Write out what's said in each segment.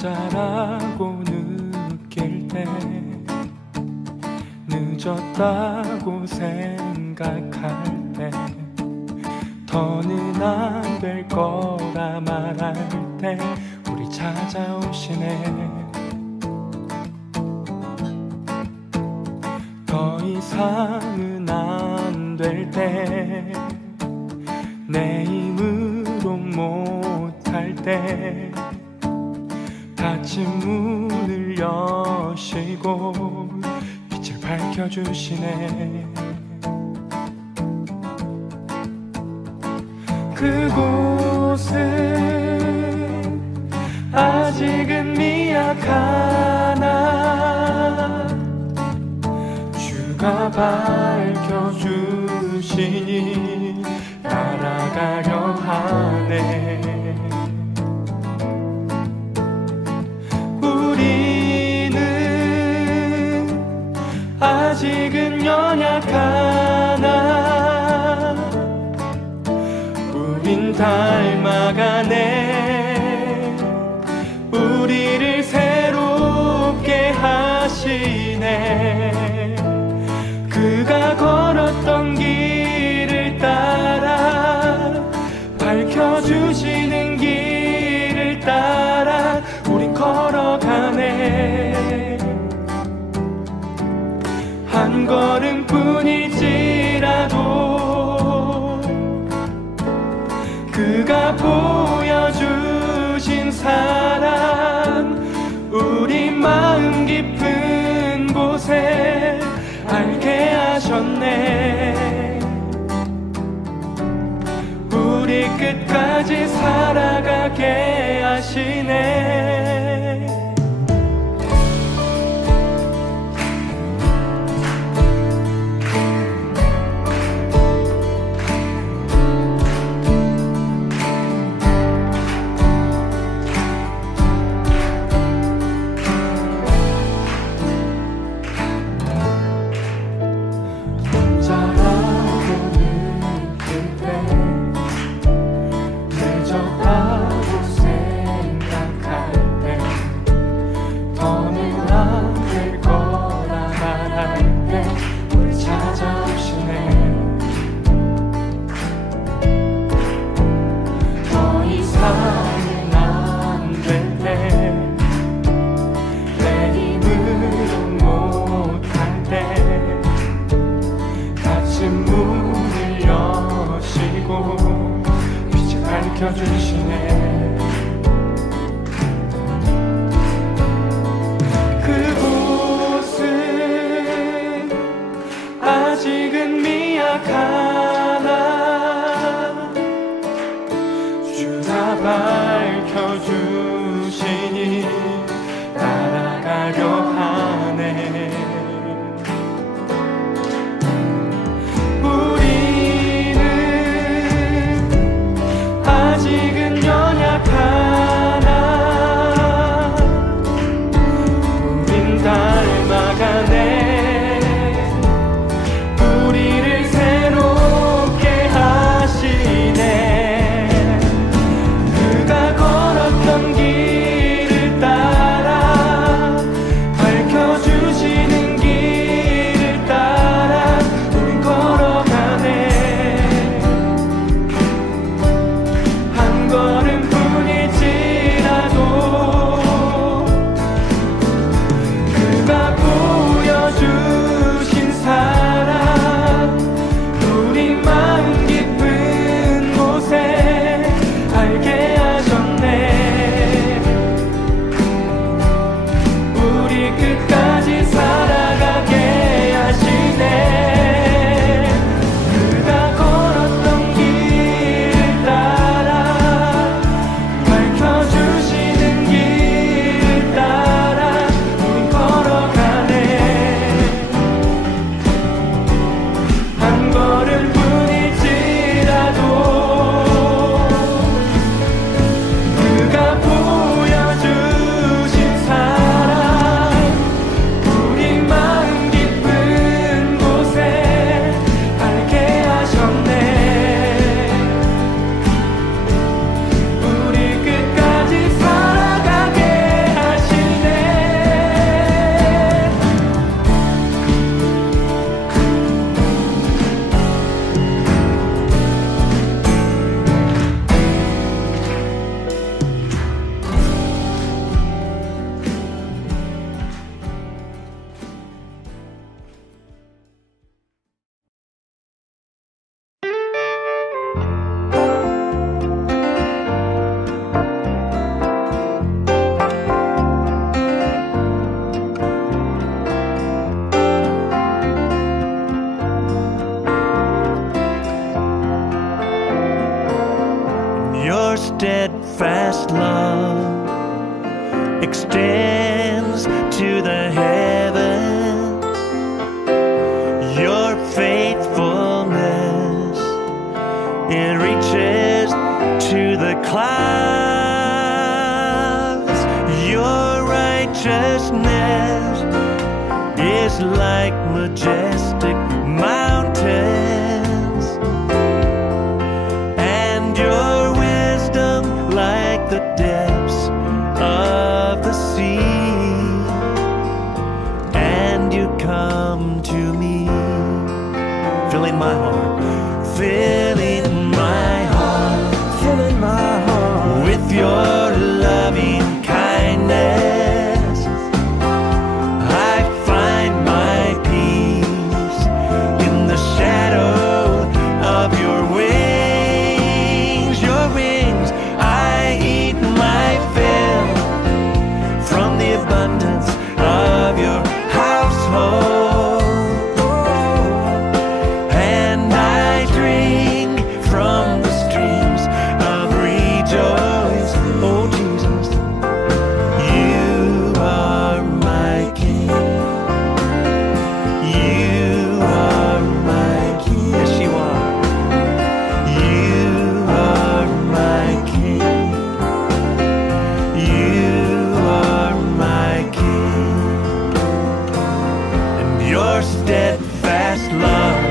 혼자라고 느낄 때 늦었다고 생각할 때 더는 안 될 거라 말할 때 우리 찾아오시네. 더 이상은 안 될 때 내 힘으로 못할 때 닫힌 문을 여시고 빛을 밝혀주시네. 그곳은 아직은 미약하나 주가 밝혀주시니 따라가려 하네. 우리는 아직은 연약하나 우린 닮아가네. 우리를 새롭게 하시네. 그가 걸었던 길을 따라 밝혀주시는 길을 따라 우린 걸어가네. 한 걸음뿐일지라도 그가 보여주신 사랑 우리 마음 깊은 곳에 알게 하셨네. 우리 끝까지 살아가게 하시네. 문을 여시고 빛을 밝혀주시네. 그곳은 아직은 미약하나 주가 밝혀주시니 따라가려 하네. 아직은 연약하나 우린 닮아가네. 우리를 새롭게 하시네. 그가 Your steadfast love extends to the heavens. Your faithfulness, it reaches to the clouds. Your righteousness is like majestic mountains, and your wisdom like the depths of the sea. And you come to me, filling my heart, filling my heart, filling my heart with your loving kindness. I find my peace in the shadow of your wings. Your wings, I eat my fill from the abundance of your household, and I drink from the streams of rejoice. Oh Jesus, you are my King. You are my King. Yes, you are. You are my King. You are my King. And your steadfast love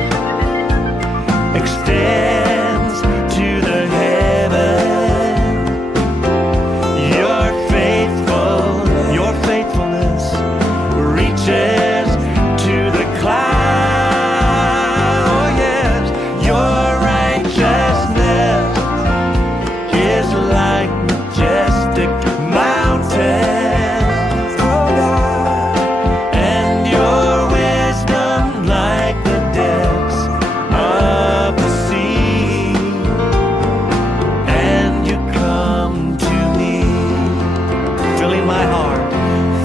extends to the heaven. Your faithfulness reaches to the clouds. Oh yes, your righteousness is like majestic mountains. Oh God, and your wisdom like the depths of the sea. And you come to me, filling my heart,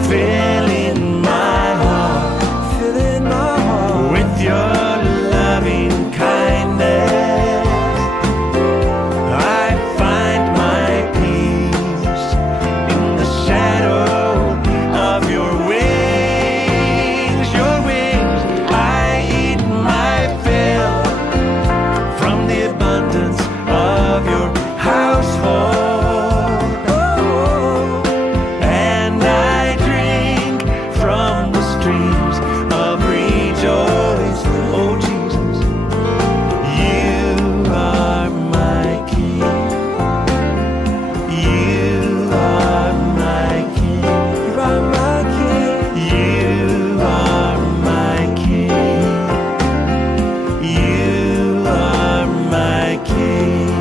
filling my heart, filling my heart with your loving kindness. I find my peace in the shadow of your wings. Your wings, I eat my fill from the abundance of your household, and I drink from the streams of rejoice. Oh Jesus, you are my King. You are my King. You are my King. You are my King. You are my King.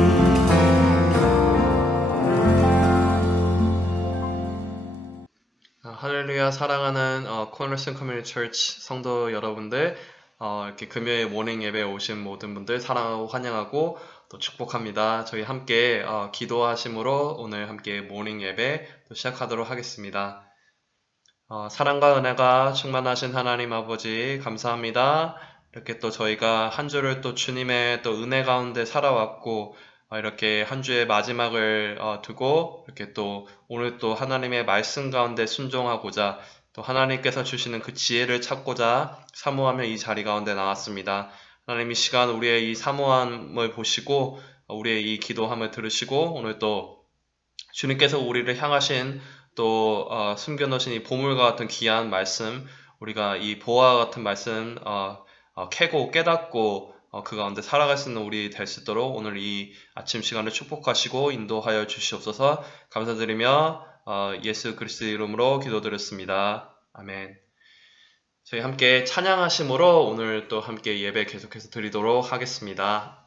할렐루야. 사랑하는 코너슨 커뮤니티 처치 성도 여러분들, 이렇게 금요일 모닝 예배에 오신 모든 분들 사랑하고 환영하고 또 축복합니다. 저희 함께 기도하심으로 오늘 함께 모닝 예배 또 시작하도록 하겠습니다. 사랑과 은혜가 충만하신 하나님 아버지 감사합니다. 이렇게 또 저희가 한 주를 또 주님의 또 은혜 가운데 살아왔고, 이렇게 한 주의 마지막을 두고 이렇게 또 오늘 또 하나님의 말씀 가운데 순종하고자 또 하나님께서 주시는 그 지혜를 찾고자 사모하며 이 자리 가운데 나왔습니다. 하나님, 이 시간 우리의 이 사모함을 보시고 우리의 이 기도함을 들으시고 오늘 또 주님께서 우리를 향하신 또 숨겨놓으신 이 보물과 같은 귀한 말씀, 우리가 이 보화와 같은 말씀 캐고 깨닫고 그 가운데 살아갈 수 있는 우리 될 수 있도록 오늘 이 아침 시간을 축복하시고 인도하여 주시옵소서. 감사드리며 예수 그리스도 이름으로 기도드렸습니다. 아멘. 저희 함께 찬양하심으로 오늘 또 함께 예배 계속해서 드리도록 하겠습니다.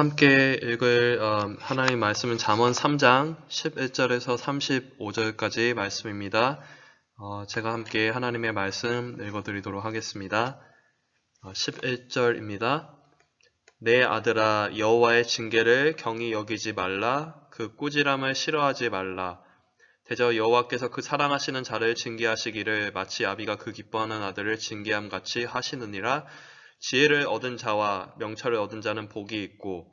함께 읽을 하나님 말씀은 잠언 3장 11절에서 35절까지 말씀입니다. 제가 함께 하나님의 말씀 읽어드리도록 하겠습니다. 11절입니다. 내 아들아, 여호와의 징계를 경히 여기지 말라. 그 꾸지람을 싫어하지 말라. 대저 여호와께서 그 사랑하시는 자를 징계하시기를 마치 아비가 그 기뻐하는 아들을 징계함 같이 하시느니라. 지혜를 얻은 자와 명철을 얻은 자는 복이 있고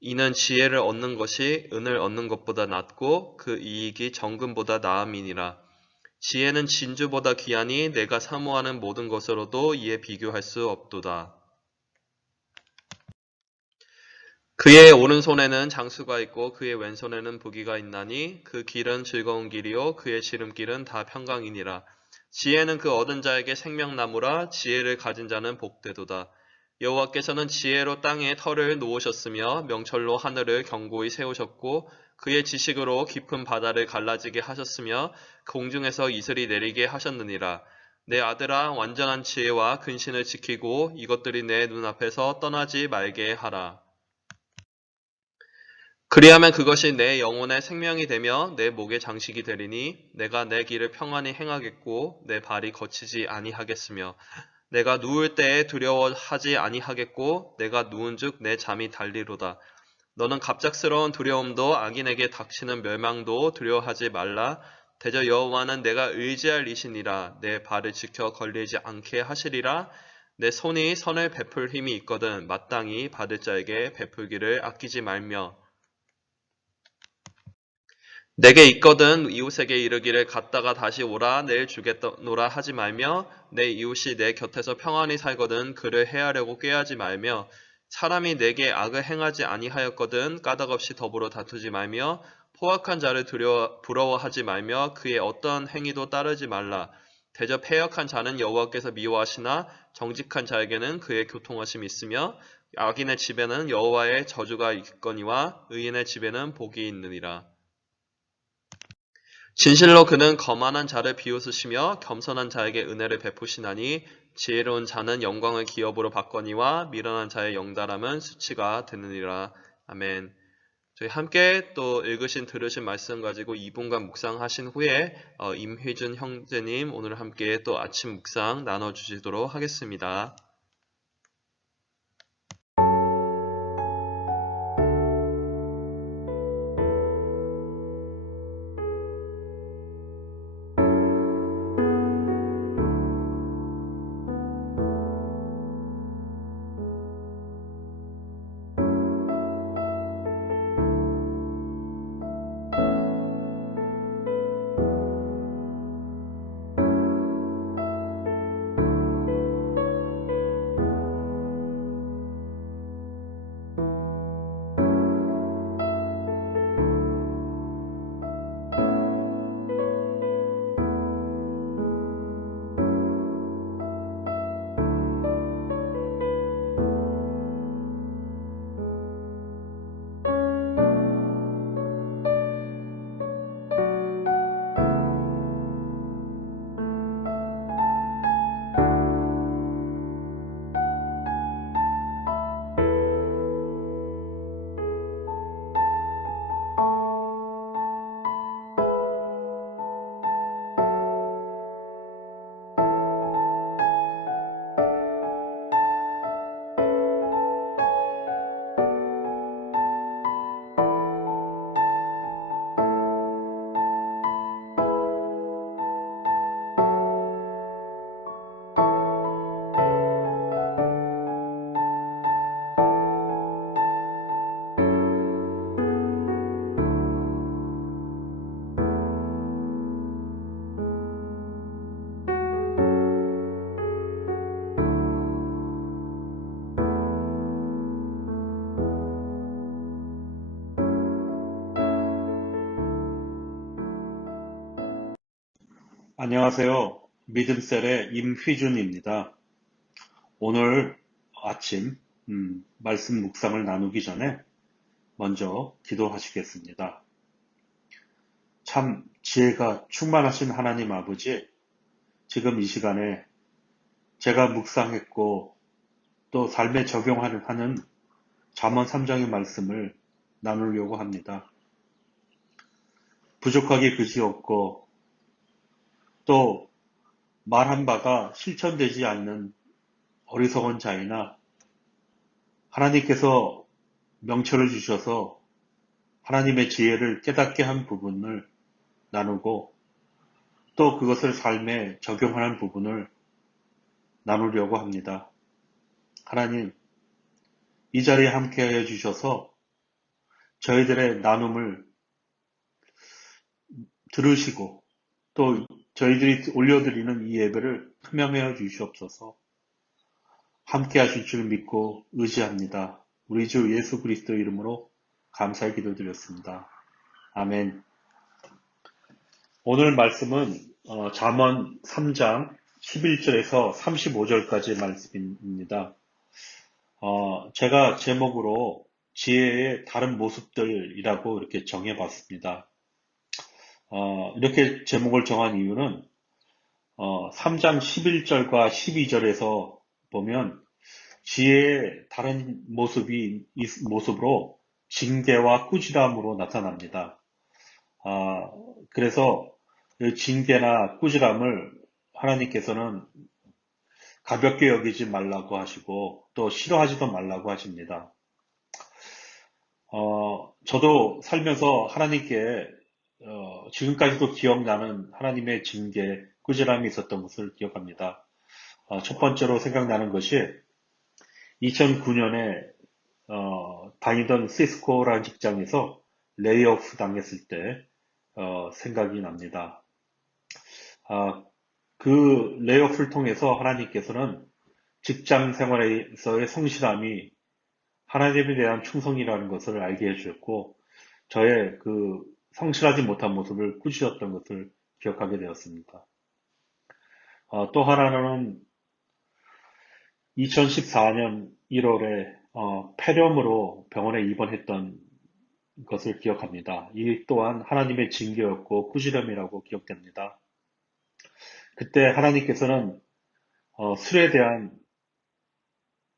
이는 지혜를 얻는 것이 은을 얻는 것보다 낫고 그 이익이 정금보다 나음이니라. 지혜는 진주보다 귀하니 내가 사모하는 모든 것으로도 이에 비교할 수 없도다. 그의 오른손에는 장수가 있고 그의 왼손에는 부귀가 있나니 그 길은 즐거운 길이요 그의 지름길은 다 평강이니라. 지혜는 그 얻은 자에게 생명나무라. 지혜를 가진 자는 복되도다. 여호와께서는 지혜로 땅에 터를 놓으셨으며 명철로 하늘을 견고히 세우셨고 그의 지식으로 깊은 바다를 갈라지게 하셨으며 공중에서 이슬이 내리게 하셨느니라. 내 아들아, 완전한 지혜와 근신을 지키고 이것들이 내 눈앞에서 떠나지 말게 하라. 그리하면 그것이 내 영혼의 생명이 되며 내 목의 장식이 되리니 내가 내 길을 평안히 행하겠고 내 발이 거치지 아니하겠으며 내가 누울 때에 두려워하지 아니하겠고 내가 누운즉 내 잠이 달리로다. 너는 갑작스러운 두려움도 악인에게 닥치는 멸망도 두려워하지 말라. 대저 여호와는 내가 의지할 이시니라. 내 발을 지켜 걸리지 않게 하시리라. 내 손이 선을 베풀 힘이 있거든 마땅히 받을 자에게 베풀기를 아끼지 말며 내게 있거든 이웃에게 이르기를 갔다가 다시 오라 내일 주겠노라 하지 말며 내 이웃이 내 곁에서 평안히 살거든 그를 해하려고 꾀하지 말며 사람이 내게 악을 행하지 아니하였거든 까닭없이 더불어 다투지 말며 포악한 자를 부러워하지 말며 그의 어떠한 행위도 따르지 말라. 대저 패역한 자는 여호와께서 미워하시나 정직한 자에게는 그의 교통하심이 있으며 악인의 집에는 여호와의 저주가 있거니와 의인의 집에는 복이 있느니라. 진실로 그는 거만한 자를 비웃으시며 겸손한 자에게 은혜를 베푸시나니 지혜로운 자는 영광을 기업으로 받거니와 미련한 자의 영달함은 수치가 되느니라. 아멘. 저희 함께 또 들으신 말씀 가지고 2분간 묵상하신 후에 임휘준 형제님 오늘 함께 또 아침 묵상 나눠주시도록 하겠습니다. 안녕하세요. 믿음셀의 임휘준입니다. 오늘 아침 말씀 묵상을 나누기 전에 먼저 기도하시겠습니다. 참 지혜가 충만하신 하나님 아버지, 지금 이 시간에 제가 묵상했고 또 삶에 적용하는 잠언 3장의 말씀을 나누려고 합니다. 부족하기 그지없고 또 말한 바가 실천되지 않는 어리석은 자이나 하나님께서 명철을 주셔서 하나님의 지혜를 깨닫게 한 부분을 나누고 또 그것을 삶에 적용하는 부분을 나누려고 합니다. 하나님, 이 자리에 함께하여 주셔서 저희들의 나눔을 들으시고 또 저희들이 올려드리는 이 예배를 흠양하여 주시옵소서. 함께 하실 줄 믿고 의지합니다. 우리 주 예수 그리스도 이름으로 감사의 기도드렸습니다. 아멘. 오늘 말씀은 잠언 3장 11절에서 35절까지 말씀입니다. 제가 제목으로 지혜의 다른 모습들이라고 이렇게 정해봤습니다. 이렇게 제목을 정한 이유는 3장 11절과 12절에서 보면 지혜의 다른 모습으로 징계와 꾸지람으로 나타납니다. 그래서 징계나 꾸지람을 하나님께서는 가볍게 여기지 말라고 하시고 또 싫어하지도 말라고 하십니다. 저도 살면서 하나님께 지금까지도 기억나는 하나님의 징계, 꾸지람이 있었던 것을 기억합니다. 첫 번째로 생각나는 것이 2009년에 다니던 시스코라는 직장에서 레이오프 당했을 때 생각이 납니다. 그 레이오프를 통해서 하나님께서는 직장 생활에서의 성실함이 하나님에 대한 충성이라는 것을 알게 해주셨고 저의 그 성실하지 못한 모습을 꾸짖었던 것을 기억하게 되었습니다. 또 하나는 2014년 1월에 폐렴으로 병원에 입원했던 것을 기억합니다. 이 또한 하나님의 징계였고 꾸지람이라고 기억됩니다. 그때 하나님께서는 술에 대한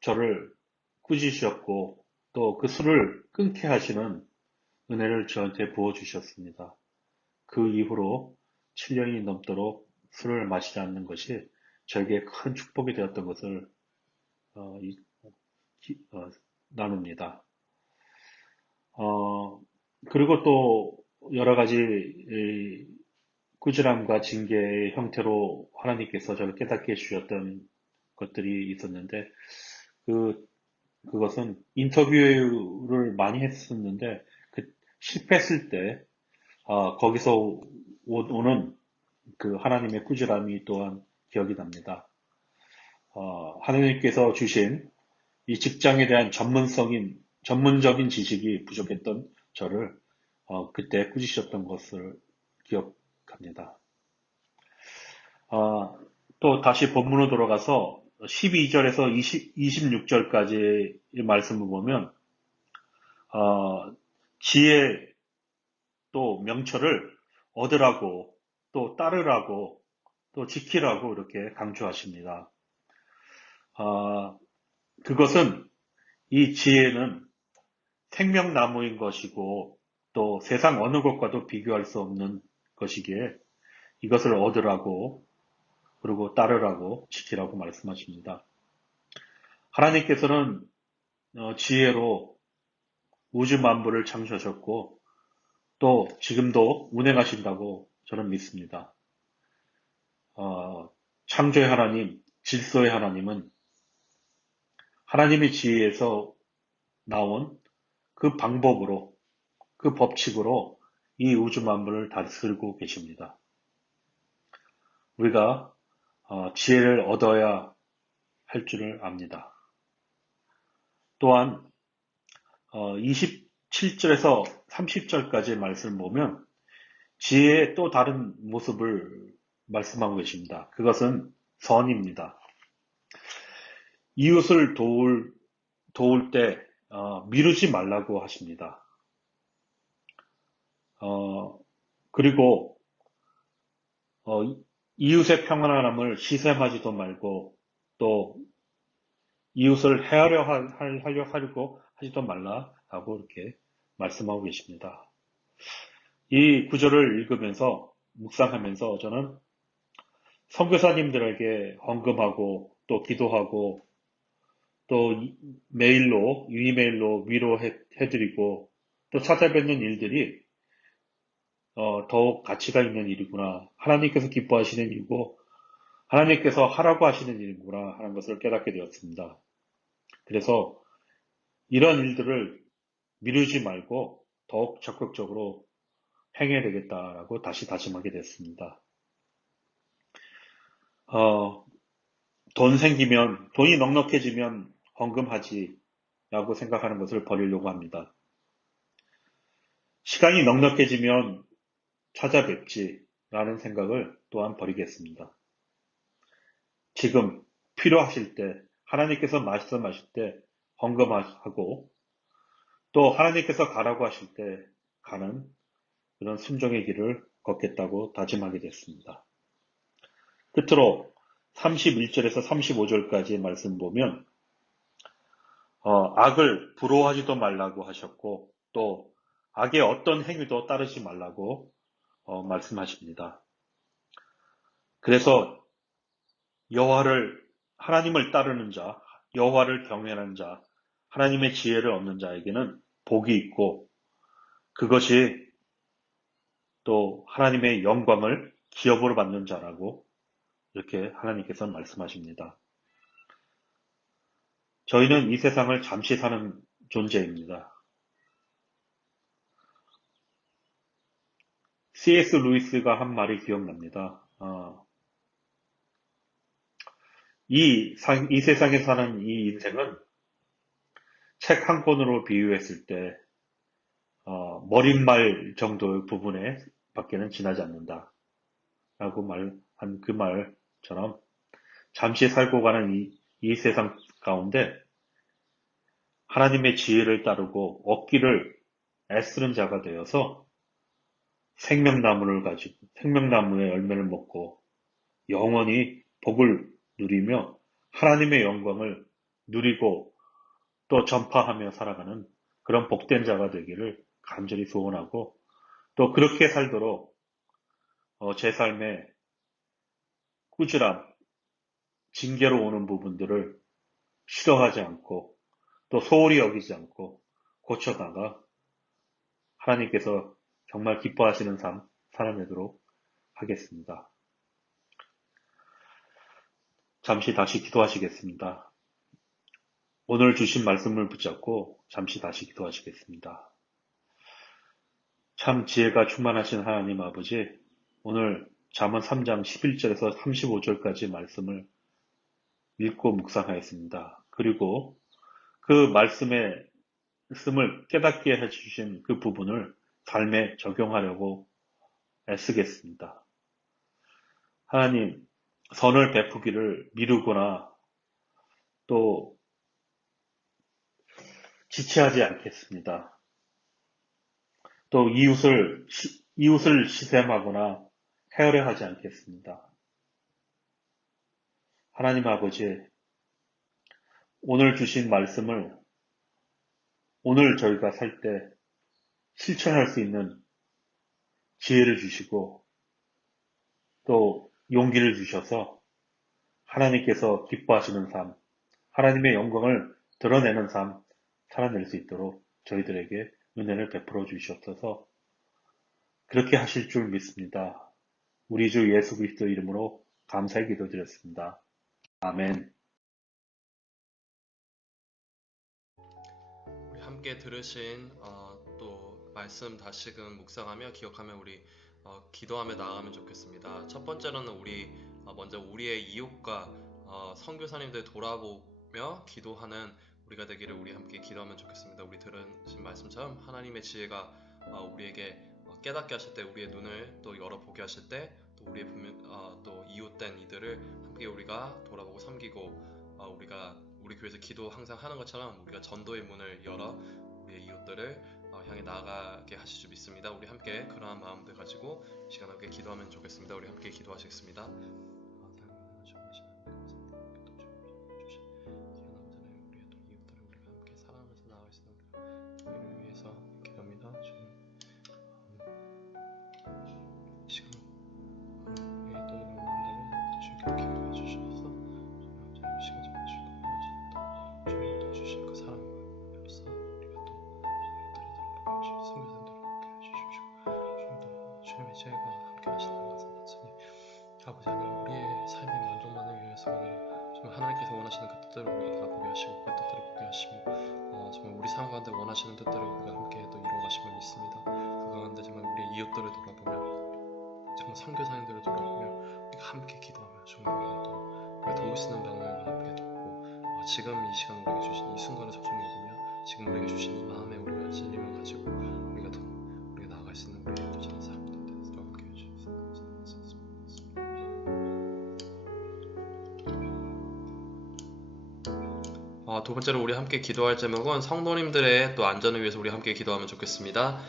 저를 꾸짖으셨고 또 그 술을 끊게 하시는 은혜를 저한테 부어주셨습니다. 그 이후로 7년이 넘도록 술을 마시지 않는 것이 저에게 큰 축복이 되었던 것을 나눕니다. 그리고 또 여러 가지 꾸지람과 징계의 형태로 하나님께서 저를 깨닫게 해주셨던 것들이 있었는데 그것은 인터뷰를 많이 했었는데 실패했을 때 거기서 오는 그 하나님의 꾸지람이 또한 기억이 납니다. 하나님께서 주신 이 직장에 대한 전문적인 지식이 부족했던 저를 그때 꾸짖으셨던 것을 기억합니다. 또 다시 본문으로 돌아가서 12절에서 26절까지의 말씀을 보면 지혜 또 명철을 얻으라고 또 따르라고 또 지키라고 이렇게 강조하십니다. 그것은 이 지혜는 생명나무인 것이고 또 세상 어느 것과도 비교할 수 없는 것이기에 이것을 얻으라고 그리고 따르라고 지키라고 말씀하십니다. 하나님께서는 지혜로 우주 만물을 창조하셨고 또 지금도 운행하신다고 저는 믿습니다. 창조의 하나님, 질서의 하나님은 하나님의 지혜에서 나온 그 방법으로, 그 법칙으로 이 우주 만물을 다스리고 계십니다. 우리가 지혜를 얻어야 할 줄을 압니다. 또한 27절에서 30절까지의 말씀을 보면 지혜의 또 다른 모습을 말씀하고 계십니다. 그것은 선입니다. 이웃을 도울 때 미루지 말라고 하십니다. 그리고 이웃의 평안함을 시샘하지도 말고 또 이웃을 해하려 하려고 하지도 말라라고 이렇게 말씀하고 계십니다. 이 구절을 읽으면서 묵상하면서 저는 선교사님들에게 헌금하고 또 기도하고 또 메일로 이메일로 위로해드리고 또 찾아뵙는 일들이 더욱 가치가 있는 일이구나. 하나님께서 기뻐하시는 일이고 하나님께서 하라고 하시는 일이구나 하는 것을 깨닫게 되었습니다. 그래서 이런 일들을 미루지 말고 더욱 적극적으로 행해야 되겠다라고 다시 다짐하게 됐습니다. 돈이 넉넉해지면 헌금하지 라고 생각하는 것을 버리려고 합니다. 시간이 넉넉해지면 찾아뵙지 라는 생각을 또한 버리겠습니다. 지금 필요하실 때 하나님께서 말씀하실 때 헌금하고 또 하나님께서 가라고 하실 때 가는 그런 순종의 길을 걷겠다고 다짐하게 됐습니다. 끝으로 31절에서 35절까지의 말씀 보면 악을 부러워하지도 말라고 하셨고 또 악의 어떤 행위도 따르지 말라고 말씀하십니다. 그래서 하나님을 따르는 자, 여호와를 경외하는 자, 하나님의 지혜를 얻는 자에게는 복이 있고 그것이 또 하나님의 영광을 기업으로 받는 자라고 이렇게 하나님께서 말씀하십니다. 저희는 이 세상을 잠시 사는 존재입니다. C.S. 루이스가 한 말이 기억납니다. 이 세상에 사는 이 인생은 책 한 권으로 비유했을 때 머릿말 정도의 부분에 밖에는 지나지 않는다 라고 말한 그 말처럼 잠시 살고 가는 이 세상 가운데 하나님의 지혜를 따르고 얻기를 애쓰는 자가 되어서 생명나무를 가지고 생명나무의 열매를 먹고 영원히 복을 누리며 하나님의 영광을 누리고 또 전파하며 살아가는 그런 복된 자가 되기를 간절히 소원하고 또 그렇게 살도록 제 삶에 꾸준함, 징계로 오는 부분들을 싫어하지 않고 또 소홀히 여기지 않고 고쳐나가 하나님께서 정말 기뻐하시는 삶 살아내도록 하겠습니다. 잠시 다시 기도하시겠습니다. 오늘 주신 말씀을 붙잡고 잠시 다시 기도하시겠습니다. 참 지혜가 충만하신 하나님 아버지, 오늘 잠언 3장 11절에서 35절까지 말씀을 읽고 묵상하였습니다. 그리고 그 말씀을 깨닫게 해주신 그 부분을 삶에 적용하려고 애쓰겠습니다. 하나님, 선을 베푸기를 미루거나 또 지체하지 않겠습니다. 또 이웃을 시샘하거나 헤아려 하지 않겠습니다. 하나님 아버지, 오늘 주신 말씀을 오늘 저희가 살 때 실천할 수 있는 지혜를 주시고 또 용기를 주셔서 하나님께서 기뻐하시는 삶, 하나님의 영광을 드러내는 삶 살아낼 수 있도록 저희들에게 은혜를 베풀어 주시옵소서. 그렇게 하실 줄 믿습니다. 우리 주 예수 그리스도 이름으로 감사의 기도드렸습니다. 아멘. 우리 함께 들으신 또 말씀 다시금 묵상하며 기억하며 우리 기도하며 나아가면 좋겠습니다. 첫 번째로는 우리 먼저 우리의 이웃과 선교사님들 돌아보며 기도하는 우리가 되기를 우리 함께 기도하면 좋겠습니다. 우리 들으신 말씀처럼 하나님의 지혜가 우리에게 깨닫게 하실 때 우리의 눈을 또 열어보게 하실 때 또 우리의 또 이웃된 이들을 함께 우리가 돌아보고 섬기고 우리가 우리 교회에서 기도 항상 하는 것처럼 우리가 전도의 문을 열어 우리의 이웃들을 향해 나아가게 하실 줄 믿습니다. 우리 함께 그러한 마음들 가지고 시간 함께 기도하면 좋겠습니다. 우리 함께 기도하시겠습니다. 우리의 또 이웃들을 우리가 함께 사랑하면서 나아갈 수 있는 원하시는 그 뜻대로 우리가 다 보게 하시고 그 뜻대로 보게 하시며 정말 우리 삶 가운데 원하시는 뜻대로 우리가 함께 또 이루어가심을 믿습니다. 그 가운데 정말 우리의 이웃들을 돌아보며 정말 선교사님들을 돌아보며 우리가 함께 기도하며 정말 우리가 도울 수 있는 방법을 함께 돕고 지금 이 시간 우리에게 주신 이 순간을 소중히 여기며 지금 우리에게 주신 이 마음에 우리가 진림을 가지고 우리가 나아갈 수 있는 우리의 또 저는 삶들 되도록 함께 해주시옵소서. 두 번째로 우리 함께 기도할 제목은 성도님들의 또 안전을 위해서 우리 함께 기도하면 좋겠습니다.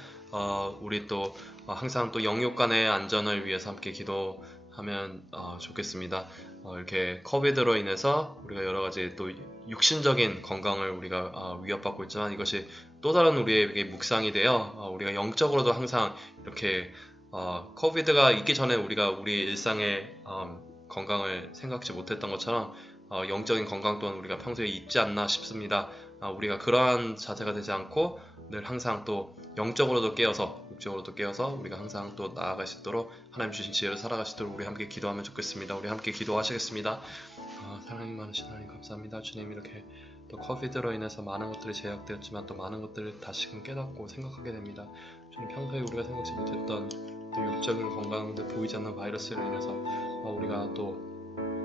우리 또 항상 또 영육 간의 안전을 위해서 함께 기도하면 좋겠습니다. 이렇게 코비드로 인해서 우리가 여러 가지 또 육신적인 건강을 우리가 위협받고 있지만 이것이 또 다른 우리에게 묵상이 되어 우리가 영적으로도 항상 이렇게 코비드가 있기 전에 우리가 우리 일상의 건강을 생각지 못했던 것처럼 영적인 건강 또한 우리가 평소에 잊지 않나 싶습니다. 우리가 그러한 자세가 되지 않고 늘 항상 또 영적으로도 깨어서 육적으로도 깨어서 우리가 항상 또 나아갈 수 있도록 하나님 주신 지혜로 살아갈 수 있도록 우리 함께 기도하면 좋겠습니다. 우리 함께 기도하시겠습니다. 하나님 많으신 하나님 감사합니다. 주님 이렇게 또 코비드로 인해서 많은 것들이 제약되었지만 또 많은 것들을 다시금 깨닫고 생각하게 됩니다. 주님 평소에 우리가 생각지 못했던 또 육적인 건강인데 보이지 않는 바이러스로 인해서 우리가 또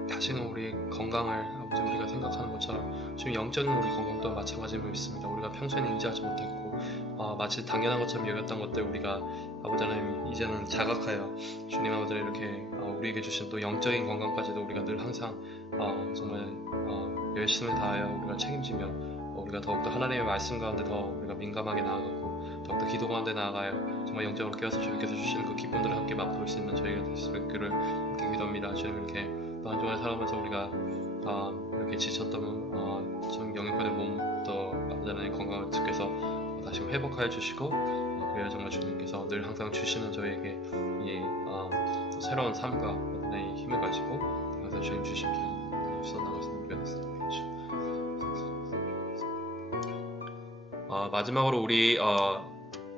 다시는 우리의 건강을 아버지 우리가 생각하는 것처럼 지금 영적인 우리 건강 또한 마찬가지로 믿습니다. 우리가 평소에는 인지하지 못했고 마치 당연한 것처럼 여겼던 것들 우리가 아버지 하나님 이제는 자각하여 주님 아버지 이렇게 우리에게 주신 또 영적인 건강까지도 우리가 늘 항상 정말 열심을 다하여 우리가 책임지며 우리가 더욱더 하나님의 말씀 가운데 더 우리가 민감하게 나아가고 더욱더 기도 가운데 나아가요 정말 영적으로 깨어서 주님께서 주시는 그 기쁨들을 함께 맛볼 수 있는 저희가 될 수 있기를 함께 기도합니다. 주님 이렇게 한 주간을 살아가면서 우리가 이렇게 지쳤던 좀 영역권의 몸도 하나님 건강을 주께서 다시 회복하여 주시고 그래야 정말 주님께서 늘 항상 주시는 저에게 이 새로운 삶과 어떤 힘을 가지고 항상 주님 주신 길을 써나갈 수 있는 우리가 됐습니다. 마지막으로 우리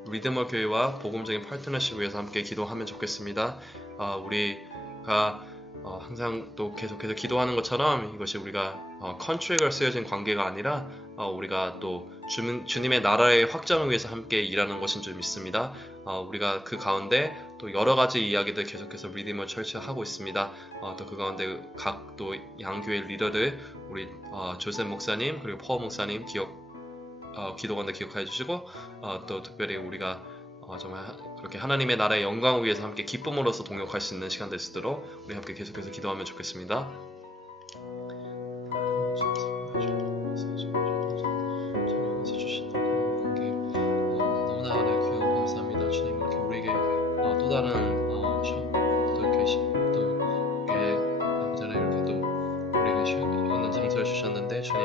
리드머 교회와 복음적인 파트너십을 위해서 함께 기도하면 좋겠습니다. 우리가 항상 또 계속해서 기도하는 것처럼 이것이 우리가 컨트랙을 쓰여진 관계가 아니라 우리가 또 주님의 나라의 확장을 위해서 함께 일하는 것인 줄 믿습니다. 우리가 그 가운데 또 여러 가지 이야기들 계속해서 리디머 철치 하고 있습니다. 또 그 가운데 각 또 양교회 리더들 우리 조셉 목사님 그리고 퍼 목사님 기도 가운데 기억해 주시고 또 특별히 우리가 정말 그렇게 하나님의 나라의 영광을 위해서 함께 기쁨으로써 동역할 수 있는 시간 될 수 있도록 우리 함께 계속해서 기도하면 좋겠습니다. 너무나 귀하고 감사합니다. 주님 이렇게 우리에게 또 다른 또 이렇게 아버지나 이렇게 또 우리에게 쉬는 장소를 주셨는데 주님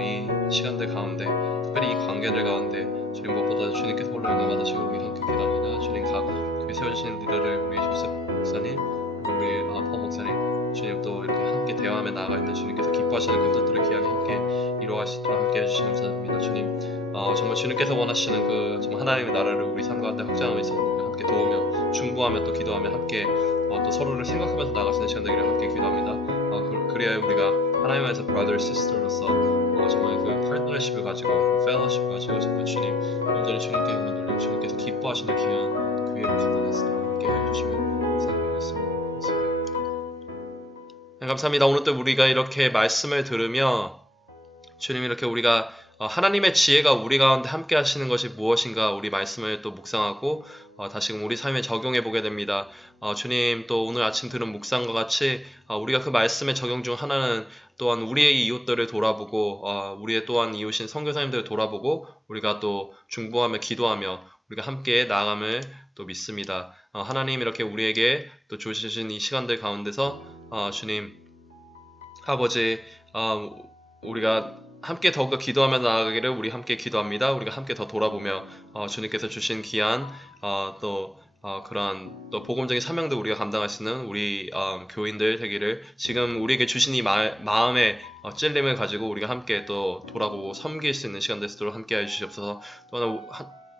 이 시간들 가운데 특별히 이 관계들 가운데 주님 무엇보다 주님께서 홀로 영광 받으시고 우리 함께 기도합니다. 주님 각 교회 세워주신 리더를 우리 조셉 목사님 그리고 우리 퍼 목사님 주님 또 이렇게 함께 대화하며 나아갈 때 주님께서 기뻐하시는 그 뜻들을 귀하게 함께 이루어갈 수 있도록 함께 해주시기 감사합니다. 주님 정말 주님께서 원하시는 그 정말 하나님의 나라를 우리 삶 가운데 확장하며 있어서 함께 도우며 중보하며 또 기도하며 함께 또 서로를 생각하면서 나아갈 수 있는 시간 되기를 함께 기도합니다. 그래야 우리가 하나님 안에서 brother, sister로서 정말 그 파트너십을 가지고 펠로십을 가지고 정말 주님 온전히 주님께 영광 돌리고 주님께서 기뻐하시는 귀한 교회를 만들어냈으니 함께 해주시면 감사드리겠습니다. 감사합니다. 오늘 또 우리가 이렇게 말씀을 들으며 주님 이렇게 우리가 하나님의 지혜가 우리 가운데 함께 하시는 것이 무엇인가 우리 말씀을 또 묵상하고 다시금 우리 삶에 적용해 보게 됩니다. 주님 또 오늘 아침 들은 묵상과 같이 우리가 그 말씀의 적용 중 하나는 또한 우리의 이웃들을 돌아보고 우리의 또한 이웃인 선교사님들을 돌아보고 우리가 또 중보하며 기도하며 우리가 함께 나아감을 또 믿습니다. 하나님 이렇게 우리에게 또 주신 이 시간들 가운데서 주님 아버지 우리가 함께 더욱더 기도하며 나아가기를 우리 함께 기도합니다. 우리가 함께 더 돌아보며 주님께서 주신 귀한 그러한 또 복음적인 사명도 우리가 감당할 수 있는 우리 교인들 되기를 지금 우리에게 주신 이 마음의 찔림을 가지고 우리가 함께 또 돌아보고 섬길 수 있는 시간 되도록 함께 해주시옵소서. 또한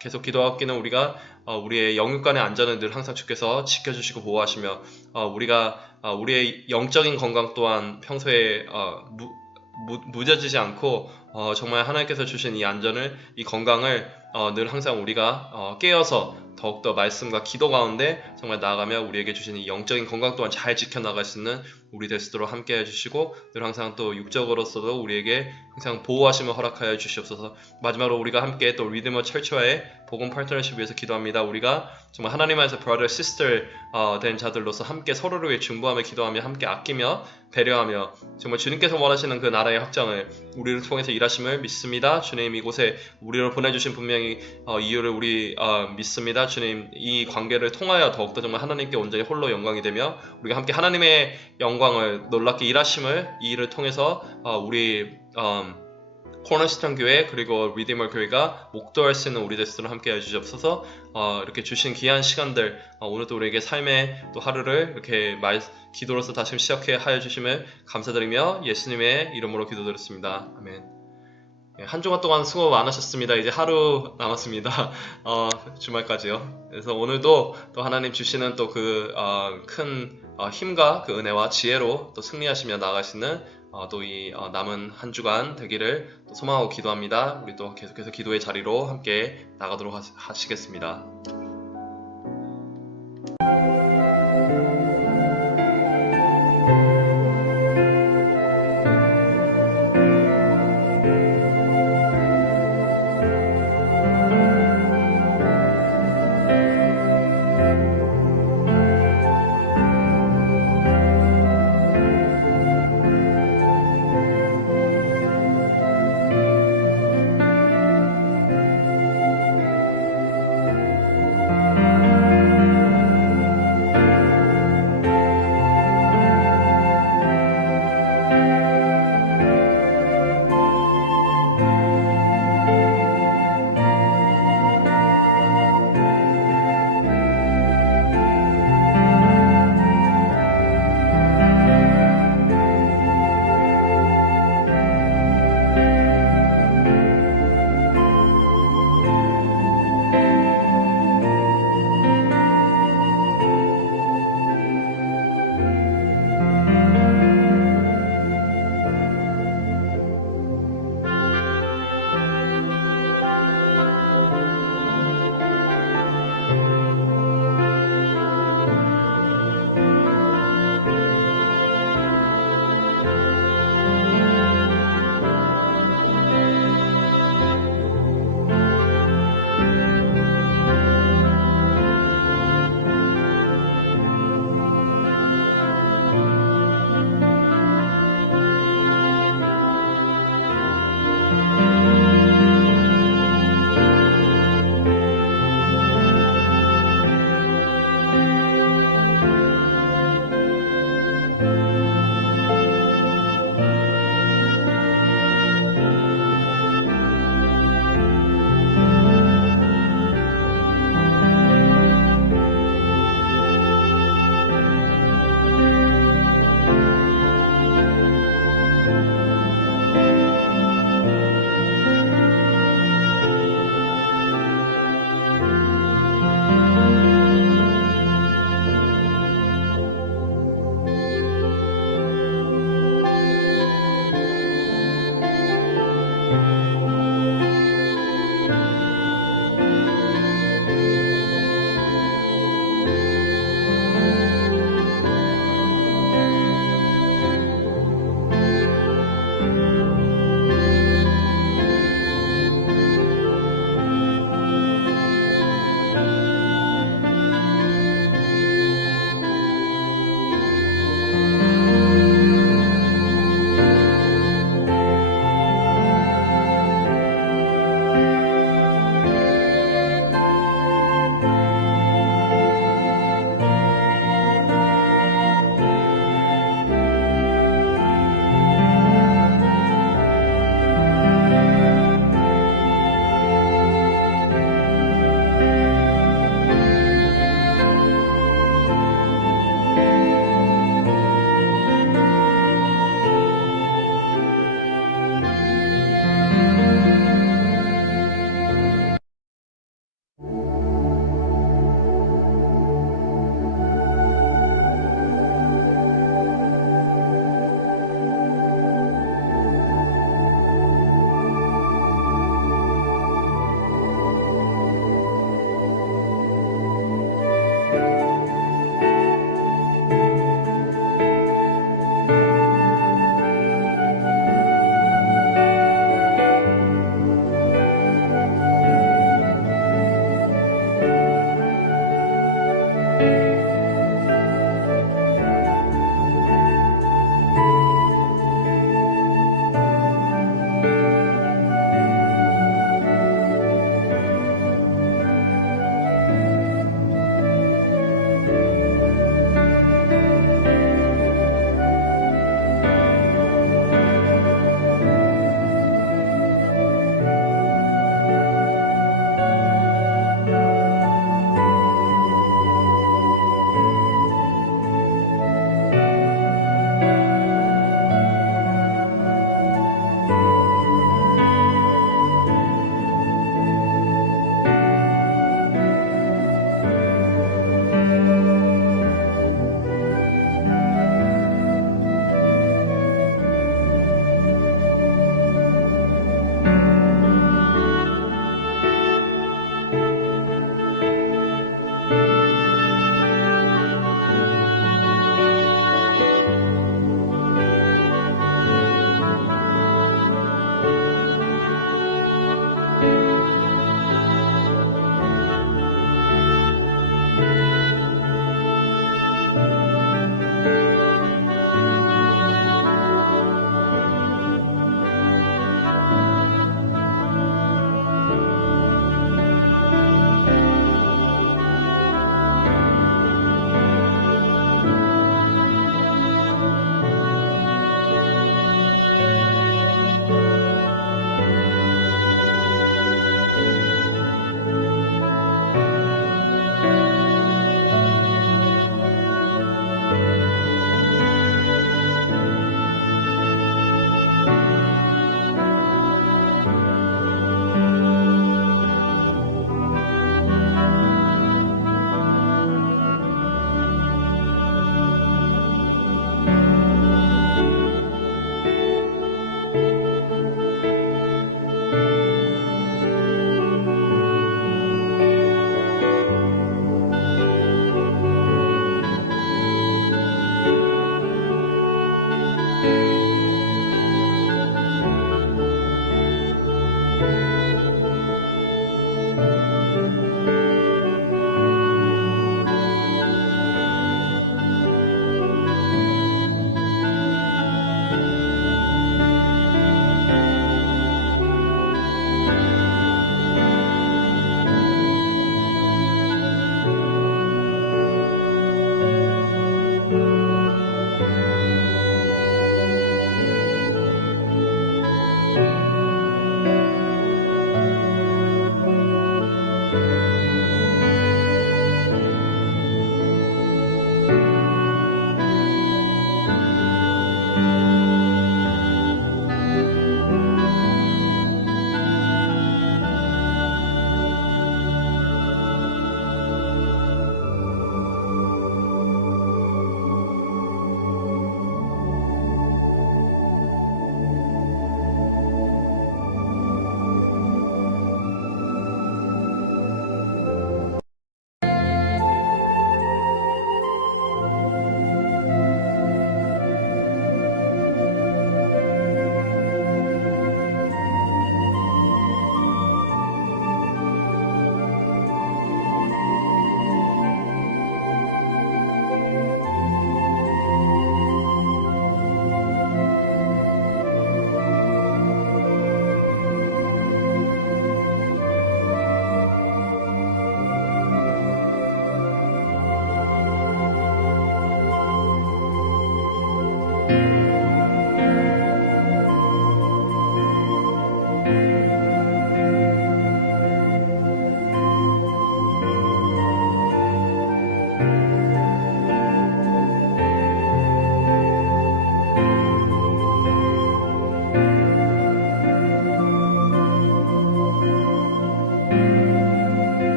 계속 기도하기는 우리가 우리의 영육 간의 안전을 늘 항상 주께서 지켜주시고 보호하시며 우리가 우리의 영적인 건강 또한 평소에 무뎌지지 않고 정말 하나님께서 주신 이 안전을, 이 건강을 늘 항상 우리가 깨어서 더욱더 말씀과 기도 가운데 정말 나아가며 우리에게 주신 이 영적인 건강 또한 잘 지켜나갈 수 있는 우리 될 수 있도록 함께 해주시고, 늘 항상 또 육적으로서도 우리에게 항상 보호하심을 허락하여 주시옵소서. 마지막으로 우리가 함께 또 리드머 철치와의 복음 파트너십을 위해서 기도합니다. 우리가 정말 하나님 안에서 brother, sister 된 자들로서 함께 서로를 위해 중보하며 기도하며 함께 아끼며 배려하며 정말 주님께서 원하시는 그 나라의 확장을 우리를 통해서 일하심을 믿습니다. 주님, 이곳에 우리를 보내주신 분명히 이유를 우리 믿습니다. 주님, 이 관계를 통하여 더욱더 정말 하나님께 온전히 홀로 영광이 되며 우리가 함께 하나님의 영광을 놀랍게 일하심을, 이 일을 통해서 우리 코너스톤 교회 그리고 리디머 교회가 목도할 수 있는 우리 데스를 함께 해주시옵소서. 이렇게 주신 귀한 시간들, 오늘도 우리에게 삶의 또 하루를 이렇게 기도로서 다시 시작해 하여 주심을 감사드리며 예수님의 이름으로 기도드렸습니다. 아멘. 한 주간 동안 수고 많으셨습니다. 이제 하루 남았습니다. 주말까지요. 그래서 오늘도 또 하나님 주시는 또 그 큰 힘과 그 은혜와 지혜로 또 승리하시며 나아가시는 또 이 남은 한 주간 되기를 또 소망하고 기도합니다. 우리 또 계속해서 기도의 자리로 함께 나가도록 하시겠습니다.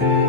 Amen.